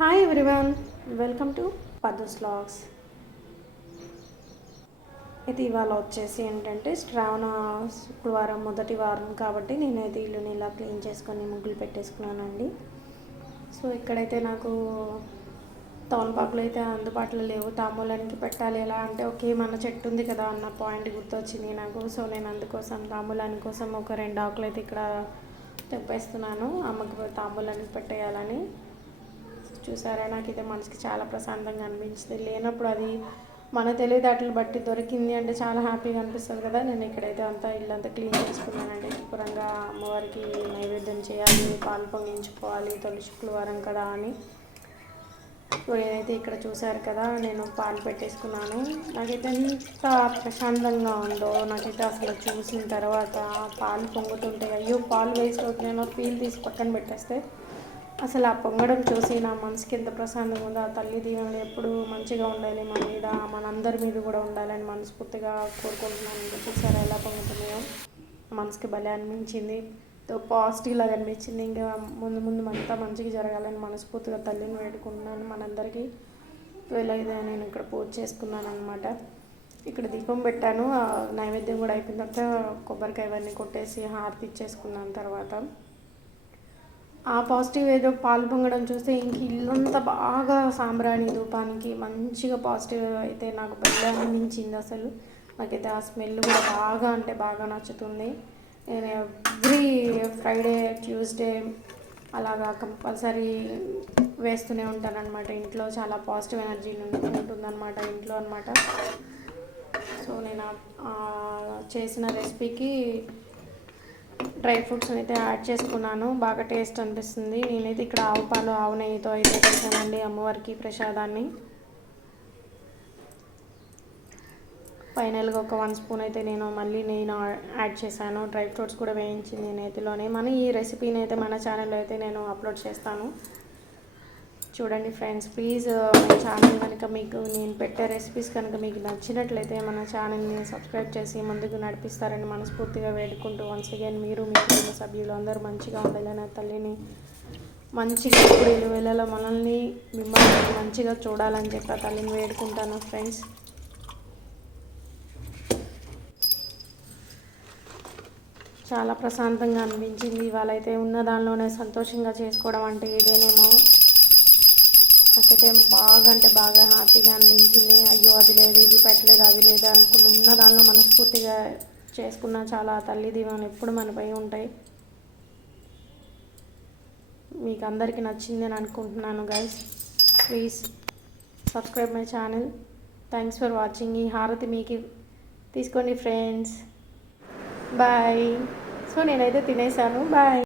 Hi everyone, welcome to పద్దుస్ vlogs. ఇది ఇవాళ వచ్చేసి ఏంటంటే శ్రావణ శుక్రవారం మొదటి వారం కాబట్టి నేనైతే ఇల్లుని ఇలా క్లీన్ చేసుకొని ముగ్గులు పెట్టేసుకున్నానండి. సో ఇక్కడైతే నాకు తమలపాకులు అయితే అందుబాటులో లేవు. తాంబూలానికి పెట్టాలి ఎలా అంటే ఓకే మన చెట్టు ఉంది కదా అన్న పాయింట్ గుర్తొచ్చింది నాకు. సో నేను అందుకోసం తాంబూలాని కోసం ఒక 2 ఆకులు అయితే ఇక్కడ తెప్పేస్తున్నాను అమ్మకి తాంబూలానికి పెట్టేయాలని. చూసారా, నాకైతే మనసుకి చాలా ప్రశాంతంగా అనిపించింది. లేనప్పుడు అది మన తెలివితేటలు బట్టి దొరికింది అంటే చాలా హ్యాపీగా అనిపిస్తుంది కదా. నేను ఇక్కడైతే అంతా ఇల్లంతా క్లీన్ చేసుకున్నానండి. శుభ్రంగా అమ్మవారికి నైవేద్యం చేయాలి, పాలు పొంగించుకోవాలి, తొలి శుక్రవారం కదా అని. నేనైతే ఇక్కడ చూసారు కదా, నేను పాలు పెట్టేసుకున్నాను. నాకైతే ఎంత ప్రశాంతంగా ఉందో నాకైతే అసలు చూసిన తర్వాత పాలు పొంగుతుంటే అయ్యో పాలు వేస్ట్ అవుతున్నాయో ఫీల్ తీసి పక్కన పెట్టేస్తే అసలు ఆ పొంగడం చూసి నా మనసుకి ఎంత ప్రశాంతంగా ఉందో. ఆ తల్లి దీవెనలు ఎప్పుడు మంచిగా ఉండాలి మన మీద, మనందరి మీద కూడా ఉండాలని మనస్ఫూర్తిగా కోరుకుంటున్నాను. ఇంకా చూసారా ఎలా పొంగుతున్నాయో, మనసుకి భలే అనిపించింది, పాజిటివ్ లాగా అనిపించింది. ఇంకా ముందు ముందు అంతా మంచిగా జరగాలని మనస్ఫూర్తిగా తల్లిని వేడుకుంటున్నాను మనందరికీ. ఇలాగే నేను ఇక్కడ పూజ చేసుకున్నాను అనమాట. ఇక్కడ దీపం పెట్టాను, నైవేద్యం కూడా అయిపోయిన తర్వాత కొబ్బరికాయ ఇవన్నీ కొట్టేసి హారతి ఇచ్చేసుకున్నాను. తర్వాత ఆ పాజిటివ్ ఏదో పాలు పొంగడం చూస్తే ఇంక ఇల్లంతా బాగా సాంబ్రాణి ధూపానికి మంచిగా పాజిటివ్ అయితే నాకు భలే అనిపించింది. అసలు నాకైతే ఆ స్మెల్ కూడా బాగా అంటే బాగా నచ్చుతుంది. నేను ఎవ్రీ ఫ్రైడే ట్యూస్డే అలాగా కంపల్సరీ వేస్తూనే ఉంటానన్నమాట. ఇంట్లో చాలా పాజిటివ్ ఎనర్జీ ఉంటుందన్నమాట ఇంట్లో అనమాట. సో నేను చేసిన రెసిపీకి డ్రై ఫ్రూట్స్ అయితే యాడ్ చేసుకున్నాను, బాగా టేస్ట్ అనిపిస్తుంది. నేనైతే ఇక్కడ ఆవు పాలు ఆవు నెయ్యితో అయితే చేశానండి అమ్మవారికి ప్రసాదాన్ని. ఫైనల్గా ఒక 1 స్పూన్ అయితే నేను మళ్ళీ నేను యాడ్ చేశాను. డ్రై ఫ్రూట్స్ కూడా వేయించింది నేతిలోనే. ఈ రెసిపీని అయితే మన ఛానల్లో అయితే నేను అప్లోడ్ చేస్తాను, చూడండి ఫ్రెండ్స్. ప్లీజ్ మన ఛానల్ కనుక మీకు నేను పెట్టే రెసిపీస్ కనుక మీకు నచ్చినట్లయితే మన ఛానల్ని సబ్స్క్రైబ్ చేసి ముందుకు నడిపిస్తారని మనస్ఫూర్తిగా వేడుకుంటూ వన్స్ అగైన్ మీరు మీ కుటుంబ సభ్యులు అందరూ మంచిగా ఉండాలని, తల్లిని మంచిగా ఇప్పుడు ఇలువెలలో మనల్ని మిమ్మల్ని మంచిగా చూడాలని చెప్పి ఆ తల్లిని వేడుకుంటాను ఫ్రెండ్స్. చాలా ప్రశాంతంగా అనిపించింది ఇవాళ అయితే. ఉన్న దానిలోనే సంతోషంగా చేసుకోవడం అంటే ఇదేనేమో. నాకైతే బాగా అంటే బాగా హ్యాపీగా అనిపించింది. అయ్యో అది లేదు ఇవి పెట్టలేదు అది లేదు అనుకుంటూ ఉన్న దానిలో మనస్ఫూర్తిగా చేసుకున్న చాలా తల్లి దీవెనలు ఎప్పుడు మనపై ఉంటాయి. మీకు అందరికీ నచ్చింది అని అనుకుంటున్నాను guys. Please subscribe my channel. Thanks for watching. ఈ హారతి మీకు తీసుకోండి ఫ్రెండ్స్. బాయ్. సో నేనైతే తినేసాను. బాయ్.